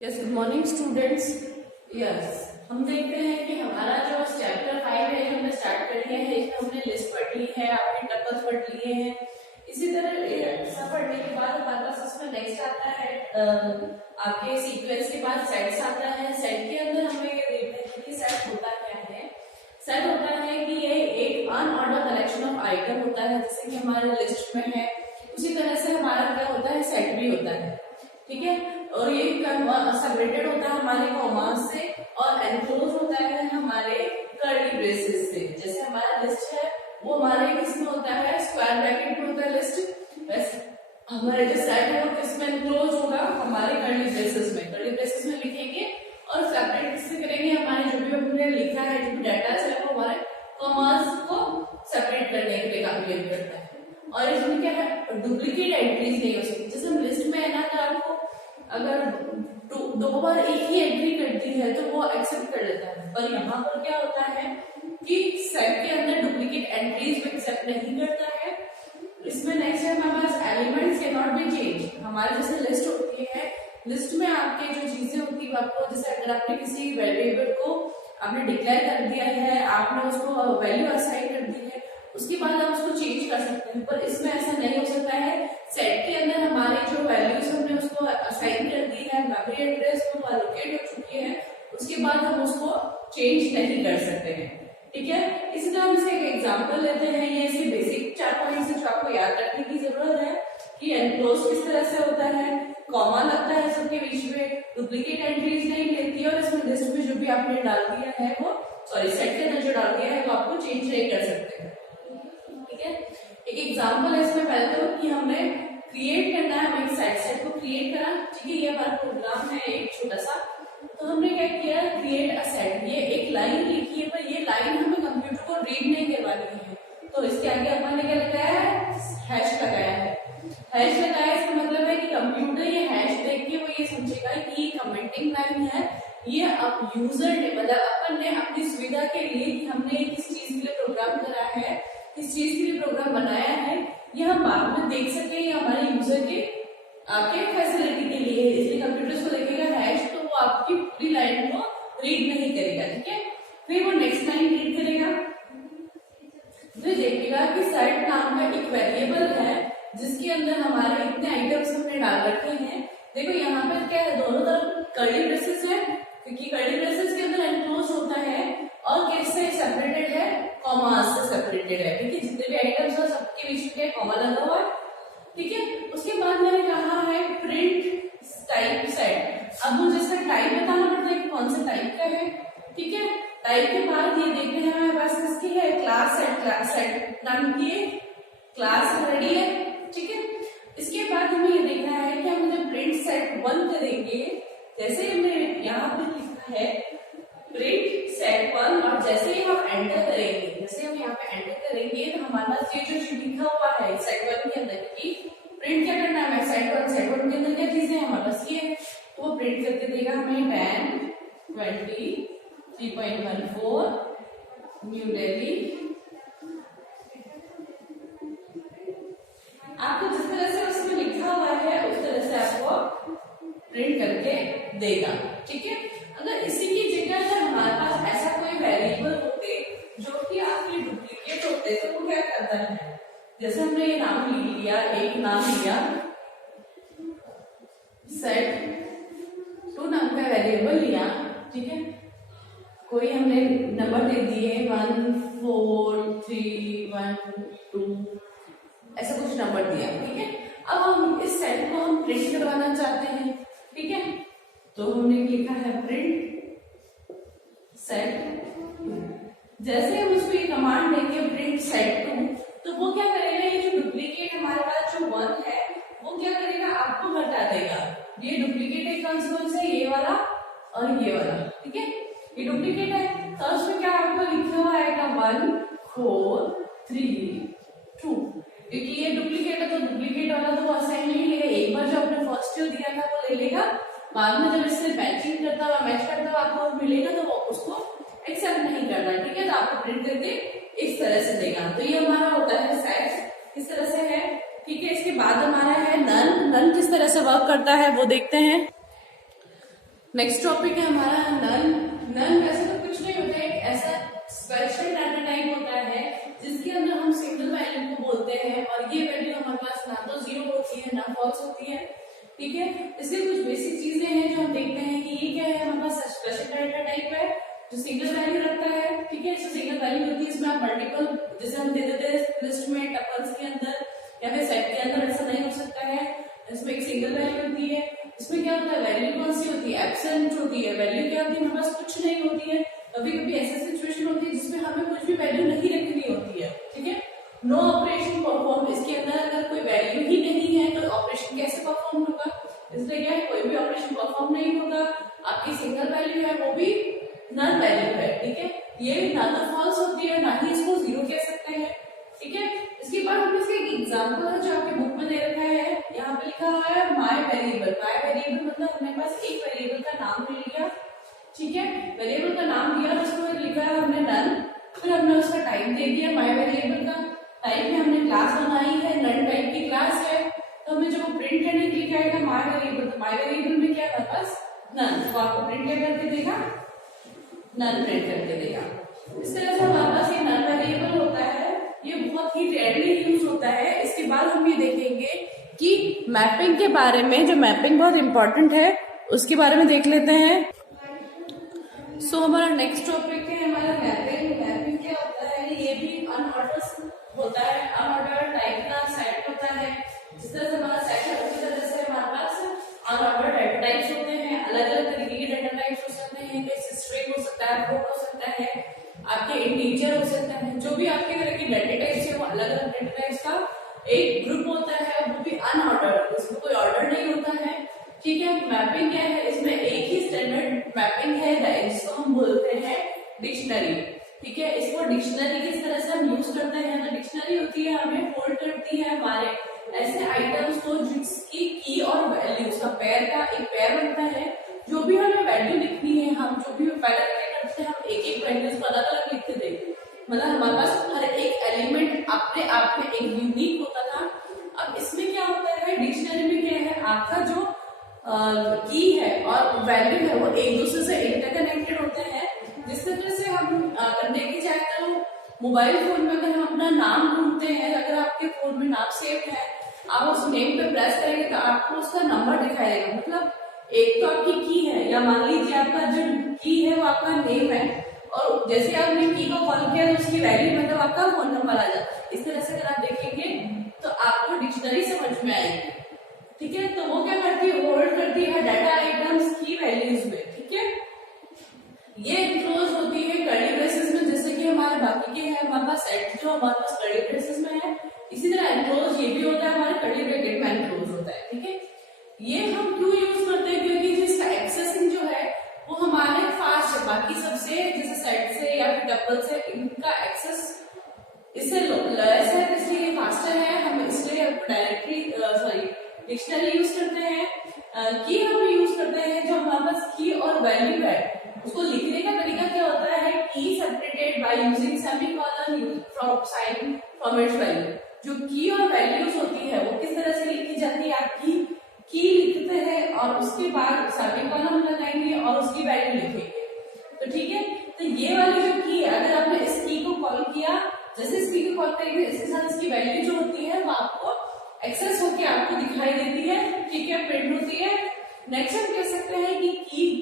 Yes, good morning students. Yes, हम देखते हैं कि हमारा जो चैप्टर 5 है हमने स्टार्ट कर लिया है। इसमें हमने लिस्ट पढ़ ली है, आपने टपल्स पढ़ लिए हैं। इसी तरह सब पढ़ने के बाद हमारे पास इसमें नेक्स्ट आता है आपके सीक्वेंस के बाद सेट्स आता है। सेट के अंदर हमें ये देखना है कि सेट होता क्या है। सेट होता है कि ये एक अनऑर्डर कलेक्शन ऑफ आइटम होता है, जैसे कि हमारे लिस्ट में है उसी तरह से हमारा क्या होता है, सेट भी होता है। ठीक है, और ये सेपरेटेड होता है हमारे कॉमास से और एनक्लोज होता है हमारे कर्ली ब्रेसेस से। जैसे हमारा लिस्ट है वो हमारे किसमें होता है, स्क्वायर ब्रैकेट में होता है लिस्ट। वैसे हमारे जो सेट है वो किसमें एनक्लोज होगा, हमारे कर्ली ब्रेसेस में। कर्ली ब्रेसेस में लिखेंगे और सेपरेट किससे करेंगे, हमारे जो भी हमने लिखा है जो भी डाटा है वो हमारे कॉमास को सेपरेट करने के लिए काफी करता है। और इसमें क्या है, डुप्लीकेट एंट्रीज नहीं हो सकती। जैसे हम लिस्ट में है ना, अगर आपको अगर दो बार एक ही एंट्री करती है तो वो एक्सेप्ट कर लेता है, पर यहाँ पर क्या होता है कि सेट के अंदर डुप्लीकेट एंट्रीज को एक्सेप्ट नहीं करता है। इसमें नेक्स्ट है हमारे पास elements can not be change. हमारे जैसे लिस्ट होती है, लिस्ट में आपके जो चीजें होती है आपको, जैसे अगर आपने किसी वेरिएबल को आपने डिक्लेयर कर दिया है, आपने उसको वैल्यू असाइन कर दी है, उसके बाद आप उसको चेंज कर सकते हैं, पर इसमें ऐसा नहीं हो सकता है। सेट के अंदर हमारी जो वैल्यूज हमने उसको असाइन कर दी है, मेमोरी एड्रेस वो एलोकेट हो चुकी है, उसके बाद हम उसको चेंज नहीं कर सकते हैं। ठीक है, इसी तरह हम इसका एक एग्जांपल लेते हैं। ये ऐसे बेसिक 4 पॉइंट्स जो आपको याद रखने की जरूरत है कि एनक्लोज किस तरह से होता है, कॉमा लगता है सबके बीच में, डुप्लीकेट एंट्रीज नहीं लेती है, और इसमें लिस्ट में जो भी आपने डाल दिया है वो सेट के अंदर जो डाल दिया है वो आपको चेंज नहीं कर सकते हैं। ठीक है, एक एग्जांपल है इसमें पहले तो कि हमने क्रिएट करना है, हमें एक सेट को क्रिएट करा। ठीक है, ये हमारा प्रोग्राम है एक छोटा सा। तो हमने क्या किया, क्रिएट अ सेट, ये एक लाइन लिखी है, पर ये लाइन हमें कंप्यूटर को रीड नहीं करवानी है, तो इसके आगे अपन ने क्या लगाया है, हैश लगाया है। हैश लगाया इसका मतलब है कि कंप्यूटर ये हैश देख के वो ये समझेगा कि ये कमेंटिंग लाइन है, ये अब यूजर ने मतलब अपन ने अपनी सुविधा के लिए कि हमने किस चीज के लिए प्रोग्राम करा है, किस चीज के लिए प्रोग्राम बनाया है, ये हम बाद में देख सके, ये हमारे यूजर के आपके फैसिलिटी के लिए है। इसलिए कंप्यूटर को देखेगा हैश, तो वो आपकी पूरी लाइन को रीड नहीं करेगा। ठीक है, फिर वो नेक्स्ट लाइन रीड करेगा, फिर देखेगा कि सेट नाम का एक वेरिएबल है जिसके अंदर हमारे इतने आइटम्स हमने डाल रखे हैं। देखो यहाँ पर क्या है, दोनों तरफ कर्ली ब्रेसेस है, क्योंकि कर्ली ब्रेसेस के अंदर एनक्लोज होता है और किससे सेपरेटेड है, कॉमा से सेपरेटेड है। ठीक है, जितने भी आइटम्स है सबके बीच में कॉमा लगा हुआ है। ठीक है, उसके बाद मैंने कहा है प्रिंट टाइप सेट। अब मुझे इसका टाइप बताना पड़ता है कि कौन सा टाइप का है। ठीक है, टाइप के बाद ये देखते हैं हमारे पास किसकी है, क्लास सेट। क्लास सेट नाम की क्लास रेडी है। ठीक है, इसके बाद हमें ये देखना है कि हम जब प्रिंट सेट 1 करेंगे, जैसे हमने यहाँ पे लिखा है प्रिंट सेट 1, और जैसे ही हम एंटर करेंगे, जैसे हम यहाँ पे एंटर करेंगे तो हमारे पास ये जो चीज लिखा हुआ है सेट 1 के अंदर की प्रिंट क्या करना है, सेट 1 के अंदर क्या चीजें हैं हमारे पास ये, तो वो प्रिंट करके देगा हमें 10, 20, 3.14 न्यू दिल्ली। आपको जिस तरह से उसमें लिखा हुआ है उस तरह से आपको प्रिंट करके देगा। ठीक है, अगर इसी की जगह अगर हमारे पास ऐसा कोई वेरिएबल होते जो कि आपके डुप्लीकेट होते तो वो क्या करता है, जैसे हमने ये नाम लिया, एक नाम लिया सेट 2 नाम का वेरिएबल लिया। ठीक है, कोई हमने नंबर दे दिए 1 4 3 1 2 ऐसा कुछ नंबर दिया। ठीक है, अब हम इस सेट को हम प्रिंट करवाना चाहते हैं। ठीक है, तो हमने लिखा है प्रिंट सेट 2। जैसे हम उसको ये कमांड देंगे प्रिंट सेट 2, तो वो क्या करेगा, ये जो डुप्लीकेट हमारे पास जो 1 है वो क्या करेगा, आपको हटा देगा। ये डुप्लीकेट है, कौन सा, ये वाला और ये वाला। ठीक है, ये डुप्लीकेट है, तो उसमें क्या आपको लिखा हुआ आएगा 1 4 3 2, क्योंकि ये डुप्लीकेट है तो डुप्लीकेट वाला तो वो असाइन नहीं लेगा। एक बार जो आपने फर्स्ट जो दिया था वो ले लेगा, बाद में जब इससे मैचिंग करता हुआ मैच करता हुआ आपको मिलेगा तो वो उसको एक्सेप्ट नहीं करना। ठीक है, तो आपको प्रिंट करके इस तरह से देगा। तो ये हमारा होता है सेट, इस तरह से है। ठीक है, इसके बाद हमारा है नन। नन किस तरह से वर्क करता है वो देखते हैं। नेक्स्ट टॉपिक है हमारा नल। नल वैसे तो कुछ नहीं होता है, ऐसा स्पेशल डाटा टाइप होता है जिसके अंदर हम सिंगल वैल्यू को बोलते हैं और ये वैल्यू हमारे पास ना तो जीरो होती है ना फॉल्स होती है। ठीक है, इसलिए कुछ बेसिक चीजें हैं जो हम देखते हैं कि ये क्या है, हमारे पास स्पेशल डाटा टाइप है जो सिंगल वैल्यू रखता है। ठीक है, इसमें सिंगल वैल्यू होती है, इसमें आप मल्टीपल जैसे हम दे देते हैं लिस्ट में टपल्स के अंदर या फिर सेट के अंदर, ऐसा नहीं हो सकता है। इसमें एक सिंगल वैल्यू होती है। इसमें क्या होता है, वैल्यू कौन सी होती है, एब्सेंट होती है। वैल्यू क्या होती है, हमारे पास कुछ नहीं होती है। कभी कभी ऐसी सिचुएशन होती है जिसमें हमें कुछ भी वैल्यू नहीं रखनी होती है। ठीक है, नो ऑपरेशन परफॉर्म, इसके अंदर अगर कोई वैल्यू ही नहीं है तो ऑपरेशन कैसे परफॉर्म होगा, इसलिए क्या है, कोई भी ऑपरेशन परफॉर्म नहीं होगा। आपकी सिंगल वैल्यू है वो भी नल वैल्यू है। ठीक है, ये ना तो फॉल्स होती है ना ही इसको जीरो कह सकते हैं। ठीक है, इसके बाद हम इसका एक एग्जांपल है जो आपके बुक में दे रखा है, यहाँ पे लिखा हुआ है माय वेरिएबल। माय वेरिएबल मतलब हमारे पास एक वेरिएबल का नाम ले लिया। ठीक है, वेरिएबल का नाम दिया, उसमें लिखा है हमने नल, फिर हमने उसका टाइप दे दिया माय वेरिएबल का। टाइप में हमने क्लास बनाई है, नल टाइप की क्लास है, तो हमें जब प्रिंट करने के लिए क्या आएगा, माय वेरिएबल। तो माय वेरिएबल में क्या है बस नल, तो आपको प्रिंट क्या करके देगा, नल प्रिंट करके देगा। इस तरह से हमारे पास ये नल वेरिएबल होता है, ये बहुत ही रेयरली यूज होता है। इसके बाद हम ये देखेंगे कि मैपिंग के बारे में, जो मैपिंग बहुत इंपॉर्टेंट है उसके बारे में देख लेते हैं। सो हमारा नेक्स्ट टॉपिक है हमारा मैपिंग। मैपिंग क्या होता है, ये भी अनऑर्डर्ड होता है, अनऑर्डर्ड टाइप का सेट होता है। जिस तरह से हमारा सेट है उसी तरह से हमारे पास अनऑर्डर्ड डाटा टाइप्स होते हैं। अलग अलग तरीके के डाटा टाइप्स हो सकते हैं, जैसे स्ट्रिंग हो सकता है, फ्लोट हो सकता है, आपके इंटीजर हो सकता है। जो भी आपके तरह की डाटा टाइप्स है वो अलग अलग डाटा टाइप्स का एक ग्रुप होता है, वो भी अनऑर्डर्ड, इसमें कोई ऑर्डर नहीं होता है। ठीक है, मैपिंग क्या है, इसमें एक ही स्टैंडर्ड मैपिंग है जिसको हम बोलते हैं डिक्शनरी। ठीक है, इसको डिक्शनरी किस तरह से हम यूज करते हैं, तो डिक्शनरी होती है हमें होल्ड करती है हमारे ऐसे आइटम्स को जिसकी की और वैल्यू का पेयर का एक पेयर बनता है। जो भी हमें वैल्यू लिखनी है, हम जो भी पहले क्या करते हैं, हम एक एक वैल्यूज को अलग अलग लिखते थे, मतलब हमारे पास हर एक एलिमेंट अपने आप में एक यूनिक होता था। अब इसमें क्या होता है, डिक्शनरी में क्या है, आपका जो की है और वैल्यू है वो एक दूसरे से इंटरकनेक्टेड होते हैं। जिस तरह से हम अगर देखे जाए तो मोबाइल फोन में अगर हम अपना नाम ढूंढते हैं, अगर आपके फोन में नाम सेव है, आप उस नेम पे प्रेस करेंगे तो आपको उसका नंबर दिखाई देगा। मतलब एक तो आपकी की है, या मान लीजिए आपका जो की है वो आपका नेम है, और जैसे आपने की को कॉल किया तो उसकी वैल्यू मतलब आपका फोन नंबर आ जाता है। इस तरह से अगर आप देखेंगे तो आपको डिक्शनरी समझ में आएगी। ठीक है, तो वो क्या करती है, होल्ड करती है डाटा आइटम्स की वैल्यूज में। ठीक है, ये इंक्लोज होती है कर्ली ब्रेसेस में, जैसे कि हमारे बाकी के है, हमारे पास सेट जो हमारे पास कर्ली ब्रेसेस में है, इसी तरह एनक्लोज ये भी होता है, हमारे कर्ली ब्रैकेट में एनक्लोज होता है। ठीक है, ये हम क्यों यूज करते हैं, क्योंकि जिसका एक्सेसिंग जो है वो हमारे फास्ट है, बाकी सबसे जैसे सेट से या फिर टपल से इनका एक्सेस इससे लेस है, इसलिए फास्टर है। हम इसलिए डायरेक्टली डिक्शनरी यूज करते हैं। की हम यूज करते हैं, जो हमारे पास की और वैल्यू है उसको लिखने का तरीका क्या होता है, key separated by using semicolon from sign from its value. जो की और वैल्यूज होती है वो किस तरह से लिखी जाती है, आपकी की लिखते हैं और उसके बाद सेमीकोलन लगाएंगे और उसकी वैल्यू लिखेंगे। तो ठीक है, तो ये वाली जो की है, अगर आपने इस की को कॉल किया, जैसे इस की को कॉल करेंगे इसके साथ इसकी वैल्यू जो होती है वो आपको एक्सेस होके आपको दिखाई देती है। ठीक है, प्रिंट होती है। नेक्स्ट हम कह सकते हैं कि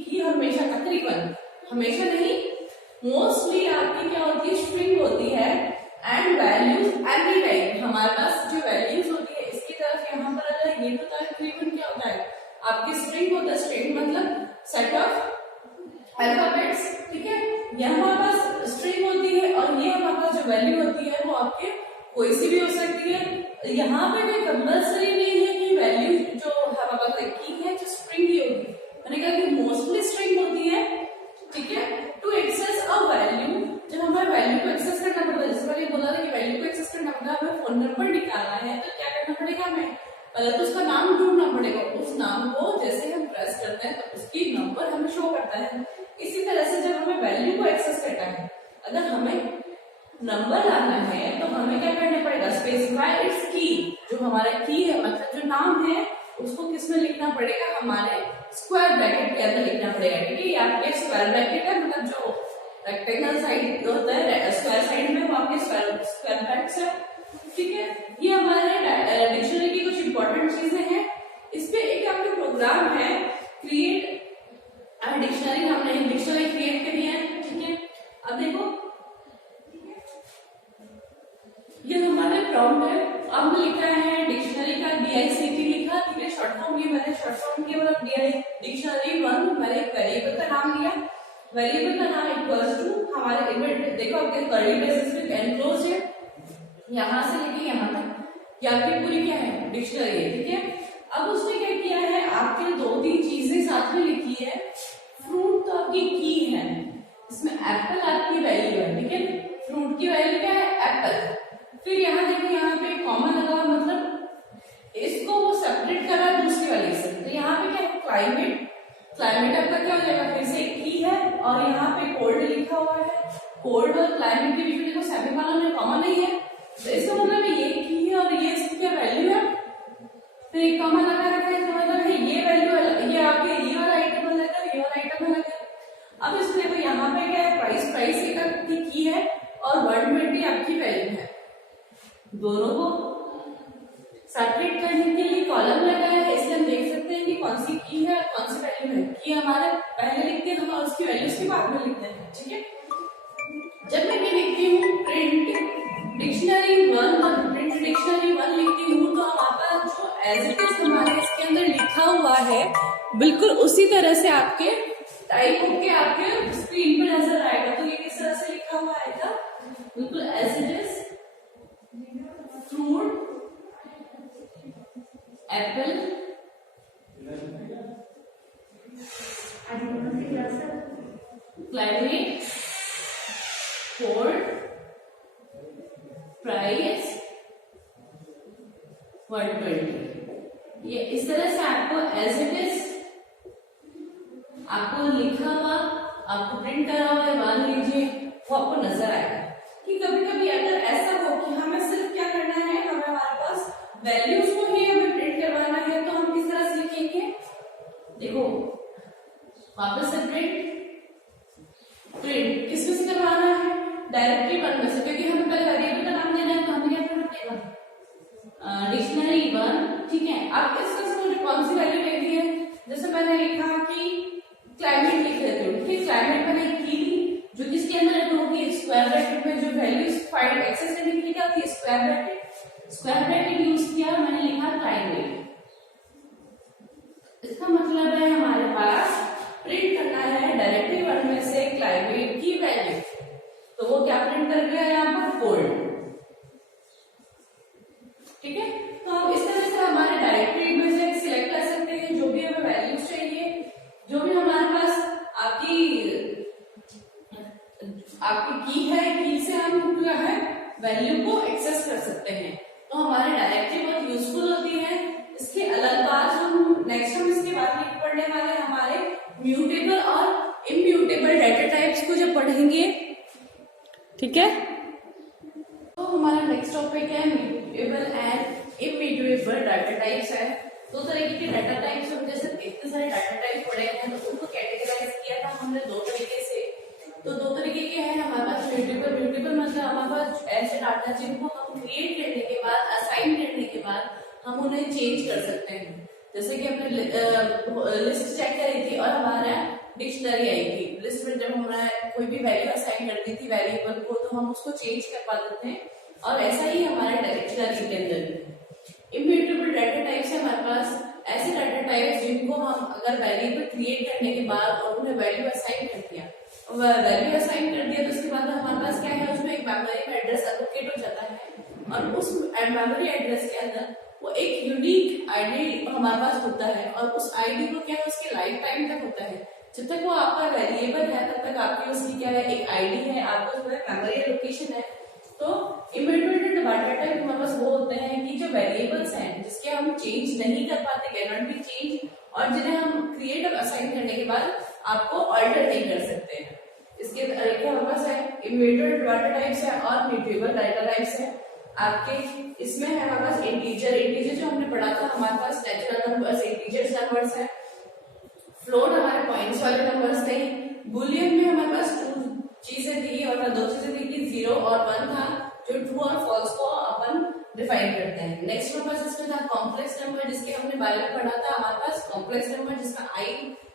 की हमेशा तकरीबन, हमेशा नहीं, मोस्टली आपकी क्या होती है, स्ट्रिंग होती है एंड वैल्यूज एनी टाइम। हमारे पास जो वैल्यूज होती है इसकी तरफ यहाँ पर अगर ये होता है, तकरीबन क्या होता है, आपकी स्ट्रिंग होता है। स्ट्रिंग मतलब सेट ऑफ अल्फाबेट्स। ठीक है, यहाँ हमारे पास स्ट्रिंग होती है और ये हमारे पास जो वैल्यू होती है वो आपके कोई सी भी हो सकती है। यहाँ पे कोई कंपल्सरी नहीं है कि वैल्यू जो हमारे पास की है जो स्ट्रिंग ही होगी, मैंने कहा कि मोस्टली स्ट्रिंग होती है। ठीक है, टू एक्सेस अ वैल्यू, जब हमें वैल्यू को एक्सेस करना पड़ता है, जैसे मैंने बोला था कि वैल्यू को एक्सेस करना पड़ता है, हमें फोन नंबर निकालना है तो क्या करना पड़ेगा, हमें पहले तो उसका नाम ढूंढना पड़ेगा। उस नाम को जैसे हम प्रेस करते हैं तो उसकी नंबर हमें शो करता है। इसी तरह से जब हमें वैल्यू को एक्सेस करना है, अगर हमें नंबर लाना है तो हमें क्या करना पड़ेगा, स्पेसिफाई इट्स की। जो हमारा की है मतलब जो नाम है उसको किस में लिखना पड़ेगा, हमारे स्क्वायर ब्रैकेट के अंदर लिखना पड़ेगा। ठीक है, ये आपके स्क्वायर ब्रैकेट है, मतलब जो रेक्टेंगल साइड होता है स्क्वायर साइड में, वो आपके स्क्वायर ब्रैकेट्स है। ठीक है, ये हमारे डिक्शनरी की कुछ इंपॉर्टेंट चीजें हैं। इस पे एक आपका प्रोग्राम है, क्रिएट डिक्शनरी, हमने डिक्शनरी क्रिएट करी है। ठीक है, अब देखो ये हमारा प्रॉम्प्ट है, हमने लिखा है डिक्शनरी का DICT लिखा। ठीक है, शॉर्ट फॉर्म ये मैंने शॉर्ट फॉर्म की मतलब डिक्शनरी 1, मैंने एक वेरिएबल का नाम लिया, वेरिएबल का नाम इक्वल्स टू हमारे इवेंट, देखो आपके कर्ली ब्रेसेस में एनक्लोज है, यहां से लेके यहां तक ये आपकी पूरी क्या है, डिक्शनरी है। ठीक है, अब उसने क्या किया है, आपके 2-3 चीजें साथ में लिखी है। फ्रूट तो आपकी की है, इसमें एप्पल आपकी वैल्यू है। ठीक है, फ्रूट की वैल्यू क्या है, एप्पल। फिर यहाँ देखो, यहाँ पे कॉमा लगा, मतलब इसको वो सेपरेट करा दूसरी वाली से, तो यहाँ पे क्या है, क्लाइमेट, क्लाइमेट आपका क्या हो जाएगा, फिर से की है, और यहाँ पे कोल्ड लिखा हुआ है, कोल्ड और क्लाइमेट के बीच में देखो सेमीकोलन में कॉमा नहीं है, तो इसका मतलब ये की है और ये इसकी क्या वैल्यू है, फिर एक कॉमा लगा रखा है, तो मतलब है ये वैल्यू, ये आपके ये वाला आइटम अलग है, ये वाला आइटम अलग है। अब इसमें देखो यहाँ पे क्या है, प्राइस, प्राइस एक की है और 120 आपकी वैल्यू है। दोनों को सेपरेट करने के लिए कॉलम लगाया है, इसलिए हम देख सकते हैं कि कौन सी की है और कौन सी वैल्यू है। की हमारे पहले लिखते हैं हम और उसकी वैल्यू उसके बाद में लिखते हैं। ठीक है, जब मैं ये लिखती हूँ प्रिंट डिक्शनरी 1 और प्रिंट डिक्शनरी 1 लिखती हूँ, तो हमारा जो एज इट इज हमारे इसके अंदर लिखा हुआ है बिल्कुल उसी तरह से आपके टाइप होके आपके स्क्रीन पे नजर आएगा। तो ये किस तरह से लिखा हुआ आएगा, बिल्कुल as it is, fruit apple climate cold price 120। ये इस तरह से आपको एज इट इज आपको लिखा हुआ, आपको प्रिंट करा हुआ है, मान लीजिए वो आपको नजर आएगा। कि कभी कभी अगर ऐसा हो कि हमें सिर्फ क्या करना है, हमें हमारे पास वैल्यूज को ही हमें प्रिंट करवाना है, तो हम किस तरह से लिखेंगे, देखो वापस से प्रिंट किसमें से करवाना है, डायरेक्टरी 1 में से, क्योंकि हमें पहले वेरिएबल का नाम देना है, तो हमें क्या करना पड़ेगा, डिक्शनरी 1। ठीक है, अब इसमें से मुझे कौन सी वैल्यू लेनी है, जैसे मैंने लिखा कि क्लाइमेट लिख लेती हूँ। ठीक है, क्लाइमेट मैंने की जो किसके अंदर होगी, स्क्वायर ब्रैकेट में जो वैल्यूज फाइंड एक्सेस करने के लिए क्या होती है, स्क्वायर ब्रैकेट यूज किया, मैंने लिखा क्लाइमेट। इसका मतलब है हमारे पास प्रिंट करना है डायरेक्टली 1 में से क्लाइमेट की वैल्यू, तो वो क्या प्रिंट कर गया यहाँ पर, कोल्ड। ठीक है, तो हम इस तरह से हमारे डायरेक्टरी में से सिलेक्ट कर सकते हैं जो भी हमें वैल्यूज चाहिए, जो भी हमारे पास आपकी की है, की से हम क्या है वैल्यू को एक्सेस कर सकते हैं। तो हमारी डायरेक्टरी बहुत यूजफुल होती है। इसके अलग बात हम नेक्स्ट हम इसके बाद पढ़ने वाले हमारे म्यूटेबल और इम्यूटेबल डाटा टाइप्स को जब पढ़ेंगे। ठीक है, तो हमारा नेक्स्ट टॉपिक है mutable and immutable data types है। दो तरीके के डाटा टाइप्स हम जैसे इतने सारे डाटा टाइप पढ़े हैं, तो उनको कैटेगराइज किया था हमने दो तरीके से। तो दो तरीके के हैं हमारे पास म्यूटेबल मतलब हमारे पास ऐसे डाटा जिनको हम क्रिएट करने के बाद, असाइन करने के बाद हम उन्हें चेंज कर सकते हैं। जैसे कि हमने लिस्ट चेक करी थी और हमारा डिक्शनरी आई थी। लिस्ट में जब हमारा कोई भी वैल्यू असाइन कर दी थी वेरिएबल को, तो हम उसको चेंज करवा देते हैं, और ऐसा ही हमारे डिक्शनरी के अंदर इम्यूटेबल डाटा टाइप्स है हमारे पास। ऐसे डाटा टाइप्स जिनको हम अगर वेरिएबल क्रिएट करने के बाद और उन्हें वैल्यू असाइन कर दिया, वैल्यू असाइन कर दिया, तो उसके बाद हमारे पास क्या है, उसमें एक मेमोरी में एड्रेस एलोकेट हो जाता है, और उस मेमोरी एड्रेस के अंदर वो एक यूनिक आईडी हमारे पास होता है, और उस आईडी को क्या है उसके लाइफ टाइम तक होता है। जब तक वो आपका वेरिएबल है तब तक आपकी उसकी क्या है एक आईडी है, आपको उसमें मेमोरी एलोकेशन है। तो इम्यूटेबल डाटा टाइप हमारे पास वो होते हैं कि जो वेरिएबल्स हैं जिसके हम चेंज नहीं कर पाते, कैन नॉट बी चेंज, और जिन्हें हम क्रिएट और असाइन करने के बाद आपको ऑल्टर नहीं कर सकते हैं। इसके तरीके हमारे पास है इम्यूटेबल डाटा टाइप्स है और म्यूटेबल डाटा टाइप्स है। आपके इसमें है हमारे पास इंटीजर जो हमने पढ़ा था हमारे हमारे पास नेचुरल नंबर्स, इंटीजर्स नंबर्स है। फ्लोट हमारे पॉइंट्स वाले नंबर्स थे। बुलियन में हमारे पास टू चीजें थी और दो चीजें थी कि 0 और 1 था, जो ट्रू और फॉल्स को अपन डिफाइन करते हैं। नेक्स्ट हमारे पास इसमें था कॉम्प्लेक्स नंबर, जिसके हमने बारे में पढ़ा था। हमारे पास कॉम्प्लेक्स नंबर जिसका आई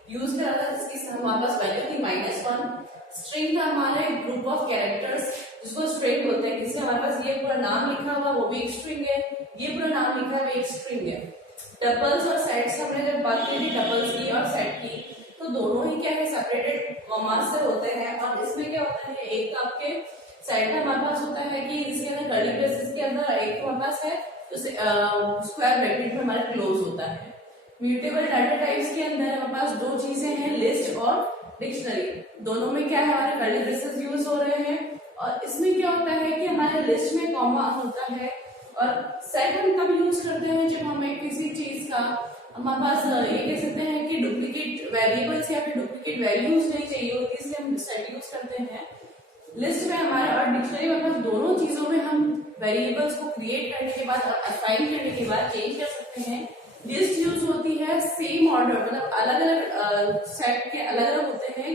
यूज करा था, जिसकी हमारे पास वैल्यू थी -1। स्ट्रिंग था हमारे ग्रुप ऑफ कैरेक्टर्स, जिसको स्ट्रिंग बोलते हैं। किसी हमारे पास ये पूरा नाम लिखा हुआ वो भी एक स्ट्रिंग है, ये पूरा नाम लिखा है वो एक स्ट्रिंग है। टपल्स और सेट्स, हमने जब बात की थी टपल्स की और सेट की, तो दोनों ही क्या है सेपरेटेड कॉमा से होते हैं। और इसमें क्या होता है, एक तो आपके सेट हमारे पास होता है कि इसके अंदर कर्ली ब्रेसेस के अंदर एक हमारे पास है तो स्क्वायर ब्रैकेट में हमारा क्लोज होता है। म्यूटेबल डाटा टाइप्स के अंदर हमारे पास दो चीजें हैं, लिस्ट और डिक्शनरी। दोनों में क्या है, हमारे कर्ली ब्रेसेस यूज हो रहे हैं। और इसमें क्या होता है कि हमारे लिस्ट में कॉमा होता है और सेट हम तब यूज करते हैं जब हमें किसी चीज का हमारे पास ये कह सकते हैं कि डुप्लीकेट वेरिएबल्स या फिर डुप्लीकेट वैल्यूज नहीं चाहिए होती, इसलिए हम सेट यूज करते हैं। लिस्ट में हमारे और डिक्शनरी में हमारे दोनों चीजों में हम वेरिएबल्स को क्रिएट करने के बाद और असाइन करने के बाद चेंज कर सकते हैं। लिस्ट यूज होती है सेम ऑर्डर, मतलब अलग अलग सेट के अलग अलग होते हैं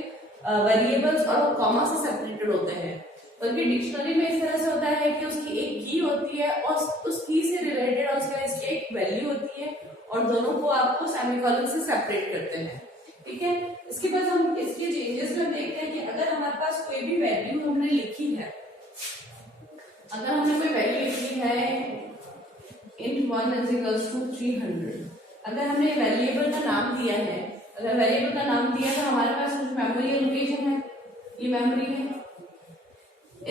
वेरिएबल्स और वो कॉमा से सेपरेटेड होते हैं। बल्कि डिक्शनरी में इस तरह से होता है कि उसकी एक की होती है और उस की से रिलेटेड और उसका इसकी एक वैल्यू होती है और दोनों को आपको सेमीकोलन से सेपरेट करते हैं। ठीक है, इसके बाद हम इसके चेंजेस में देखते हैं कि अगर हमारे पास कोई भी वैल्यू हमने लिखी है, अगर हमने कोई वैल्यू लिखी है int 1 = 300, अगर हमने वेरिएबल का नाम दिया है, अगर वेरिएबल का नाम दिया तो हमारे पास कुछ मेमोरी लोकेशन है, ये मेमोरी है।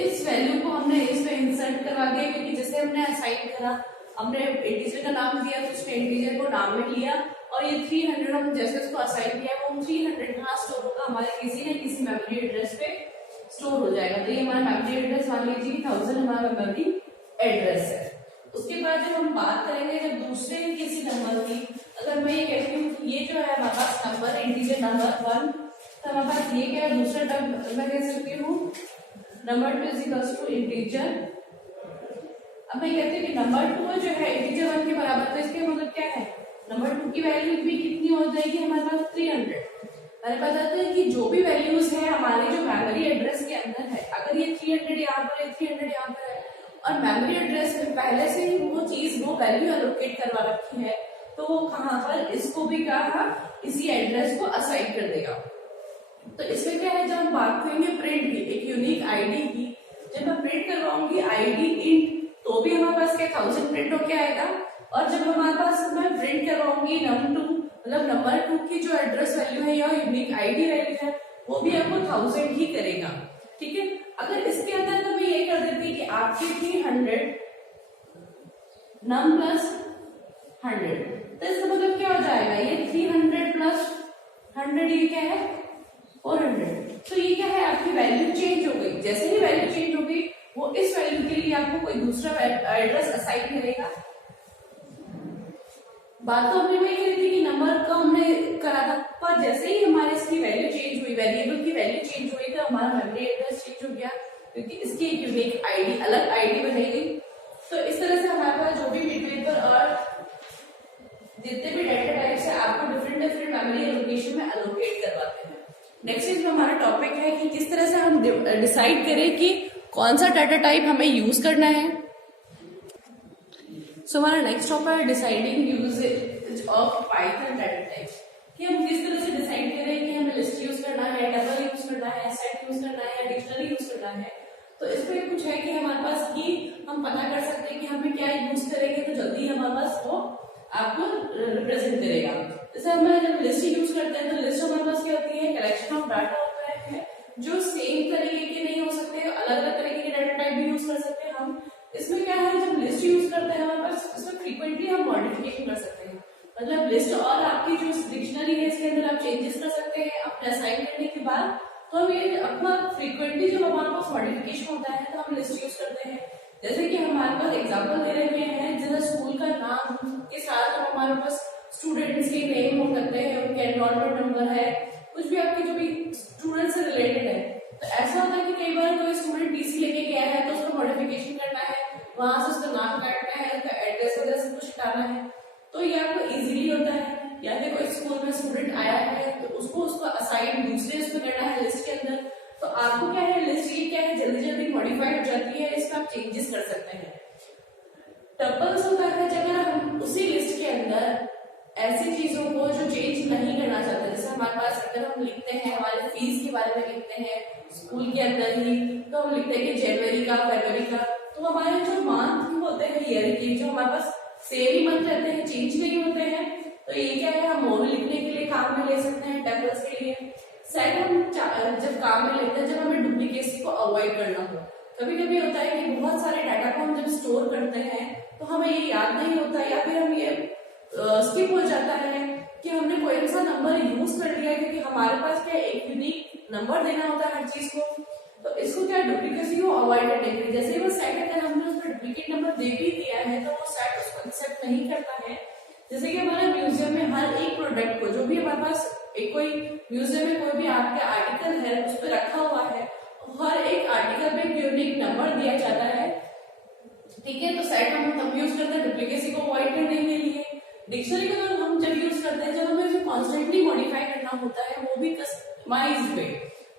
इस वैल्यू को हमने इसमें इंसर्ट करवा दिया क्योंकि जैसे हमने असाइन करा, हमने इंटीजर का नाम दिया तो उसने इंटीजर को नाम में लिया और ये 300 हम जैसे उसको असाइन किया वो 300 कहाँ स्टोर होगा, हमारे किसी न किसी मेमोरी एड्रेस पे स्टोर हो जाएगा। तो ये हमारा मेमोरी एड्रेस मान लीजिए 1000 हमारा मेमोरी एड्रेस है। उसके बाद जब हम बात करेंगे जब दूसरे किसी नंबर की, अगर मैं ये कहती हूँ कि ये जो है हमारे पास नंबर इंटीजर नंबर 1, तो हमारे पास ये क्या है, दूसरा टर्म मैं कह सकती हूँ नंबर 2 = इंटीजर। अब मैं कहती हूँ कि नंबर 2 जो है इंटीजर 1 के बराबर, तो इसके मतलब क्या है, नंबर 2 की वैल्यू भी कितनी हो जाएगी हमारे पास 300। मैंने बताते हैं कि जो भी वैल्यूज है हमारे जो मेमोरी एड्रेस के अंदर है, अगर ये 300 यहाँ पर है, 300 यहाँ पर है और मेमोरी एड्रेस में पहले से ही वो चीज वो वैल्यू एलोकेट करवा रखी है, तो वो कहाँ पर इसको भी कहा इसी एड्रेस को असाइन कर देगा। तो इसमें क्या है, जब हम बात करेंगे प्रिंट की, एक यूनिक आईडी की, जब मैं प्रिंट करवाऊंगी आईडी इंट, तो भी हमारे पास क्या 1000 प्रिंट होके आएगा। और जब हमारे पास मैं प्रिंट करवाऊंगी num2, मतलब नंबर 2 की जो एड्रेस वैल्यू है या यूनिक आईडी वैल्यू है, वो भी आपको 1000 ही करेगा। ठीक है, अगर इसके अंदर तो मैं ये कर देती कि आपके 300 num + 100, तो इसका मतलब क्या हो जाएगा, ये 300 + 100 ये क्या है 400। तो ये क्या है, आपकी वैल्यू चेंज हो गई। जैसे ही वैल्यू चेंज हो गई वो इस वैल्यू के लिए आपको कोई दूसरा एड्रेस असाइन करेगा। बात तो हमने वही करी थी कि नंबर का हमने करा था, पर जैसे ही हमारे इसकी वैल्यू चेंज हुई, वेरिएबल की वैल्यू चेंज हुई, तो हमारा मेमोरी एड्रेस चेंज हो गया क्योंकि इसकी एक यूनिक आईडी, अलग आईडी बनाई गई। तो इस तरह से हमारे पास जो भी बिटवेपर और जितने भी डाटा टाइप्स है आपको डिफरेंट मेमोरी लोकेशन में एलोकेट करवाते हैं। नेक्स्ट इसमें हमारा टॉपिक है कि किस तरह से हम डिसाइड करें कि कौन सा डाटा टाइप हमें यूज करना है। सो हमारा नेक्स्ट टॉपिक है deciding usages of Python data type, कि हम किस तरह से डिसाइड करें कि हमें लिस्ट यूज करना है, टपल यूज करना है, सेट यूज करना है या डिक्शनरी यूज करना है। तो इसमें कुछ है कि हमारे पास की हम पता कर सकते हैं कि हमें क्या यूज करेंगे तो जल्दी हमारे पास वो आपको रिप्रेजेंट करेगा। जैसे हम जब लिस्ट यूज करते हैं तो लिस्ट हमारे पास क्या होती है, कलेक्शन ऑफ डाटा होता है जो सेम तरीके के नहीं हो सकते, अलग अलग तरीके के डाटा टाइप भी यूज कर सकते हैं हम। इसमें क्या है, जब लिस्ट यूज करते हैं हमारे पास इसमें फ्रीक्वेंटली हम मॉडिफिकेशन कर सकते हैं, मतलब लिस्ट और आपकी जो डिक्शनरी है इसके अंदर आप चेंजेस कर सकते हैं अपने असाइन करने के बाद। तो हम ये अपना फ्रीक्वेंटली जब हमारे पास मॉडिफिकेशन होता है तो हम लिस्ट यूज करते हैं। जैसे कि हमारे पास एग्जाम्पल दे रखे हैं, जैसे स्कूल का नाम के साथ हमारे पास स्टूडेंट्स के नेम हो सकते हैं, उनके एनरोलमेंट नंबर है, कुछ भी आपके जो भी स्टूडेंट से रिलेटेड है। तो ऐसा होता है कि कई बार कोई स्टूडेंट टीसी लेके गया है तो उसको मॉडिफिकेशन करना है, वहां से उसका नाम काटना है, उसका एड्रेस वगैरह सब कुछ हटाना है। तो ये आपको इजीली होता है। या फिर कोई स्कूल में स्टूडेंट आया है तो उसको असाइन दूसरे उसमें करना है लिस्ट के अंदर, तो आपको क्या है लिस्ट ये क्या है जल्दी जल्दी मॉडिफाई हो जाती है, इसमें आप चेंजेस कर सकते हैं। टपल्स होता है जब हम उसी लिस्ट के अंदर ऐसी चीजों को जो चेंज नहीं करना चाहते, जैसे हमारे पास अगर हम लिखते हैं हमारे फीस के बारे में लिखते हैं स्कूल के अंदर ही, तो हम लिखते हैं कि जनवरी का, फरवरी का, तो हमारे जो मंथ होते हैं ईयर के जो हमारे पास सेम ही मंथ रहते हैं, चेंज नहीं होते हैं, तो ये क्या है हम और लिखने के लिए काम में ले सकते हैं टपल्स के लिए। सेट हम जब काम में लेते हैं जब हमें डुप्लीकेसी को अवॉइड करना हो। कभी कभी होता है कि बहुत सारे डाटा को हम जब स्टोर करते हैं तो हमें ये याद नहीं होता या फिर हम ये स्किप हो जाता है कि हमने कोई सा नंबर यूज कर लिया, क्योंकि हमारे पास क्या एक यूनिक नंबर देना होता है हर चीज को। तो इसको क्या डुप्लीकेसी को अवॉइड करने के लिए जैसे वो सेट अगर हमने उसमें डुप्लीकेट नंबर दे भी दिया है तो वो सेट उसको एक्सेप्ट नहीं करता है। जैसे कि हमारे म्यूजियम में हर एक प्रोडक्ट को जो भी हमारे पास एक कोई म्यूजियम में कोई भी आपका आर्टिकल है उस पर रखा हुआ है, हर एक आर्टिकल पे यूनिक नंबर दिया जाता है, ठीक है। तो सेट हम तब यूज करते हैं डुप्लीकेसी को अवॉइड करने के लिए। डिक्शनरी को तो हम जब यूज करते हैं जब हमें इसे कॉन्स्टेंटली मॉडिफाई करना होता है, वो भी कस्टमाइज वे,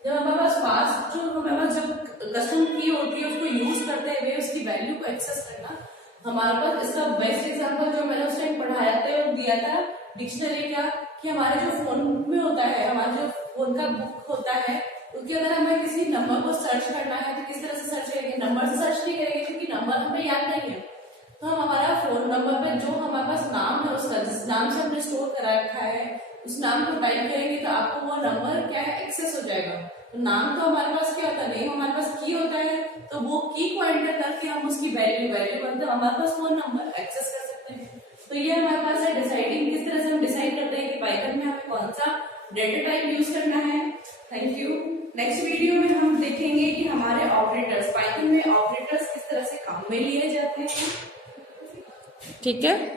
जब हमारे पास पास जो हमारे पास जब कस्टम की होती है उसको यूज करते हुए उसकी वैल्यू को एक्सेस करना। हमारे पास इसका बेस्ट एग्जांपल जो मैंने उस टाइम पढ़ाया था वो दिया था डिक्शनरी का, कि हमारे जो फोन में होता है, हमारा जो फोन का बुक होता है, उसके अगर हमें किसी नंबर को सर्च करना है तो किस तरह से सर्च करेंगे, नंबर से सर्च नहीं करेंगे क्योंकि नंबर हमें याद नहीं है। तो हम हमारा फोन नंबर पे जो हमारे पास नाम है उसका, जिस नाम से हमने स्टोर करा रखा है उस नाम को टाइप करेंगे तो आपको वो नंबर क्या है एक्सेस हो जाएगा। तो नाम तो हमारे पास क्या होता है, नहीं हमारे पास की होता है, तो वो की को एंटर करके हम उसकी वैल्यू मतलब हमारे पास वो नंबर एक्सेस कर सकते हैं। तो ये हमारे पास है डिसाइडिंग, किस तरह से हम डिसाइड करते हैं कि पाइथन में हमें कौन सा डेटा टाइप यूज करना है। Thank you. नेक्स्ट वीडियो में हम देखेंगे कि हमारे ऑपरेटर्स, पाइथन में ऑपरेटर्स किस तरह से काम में लिए जाते हैं, ठीक है।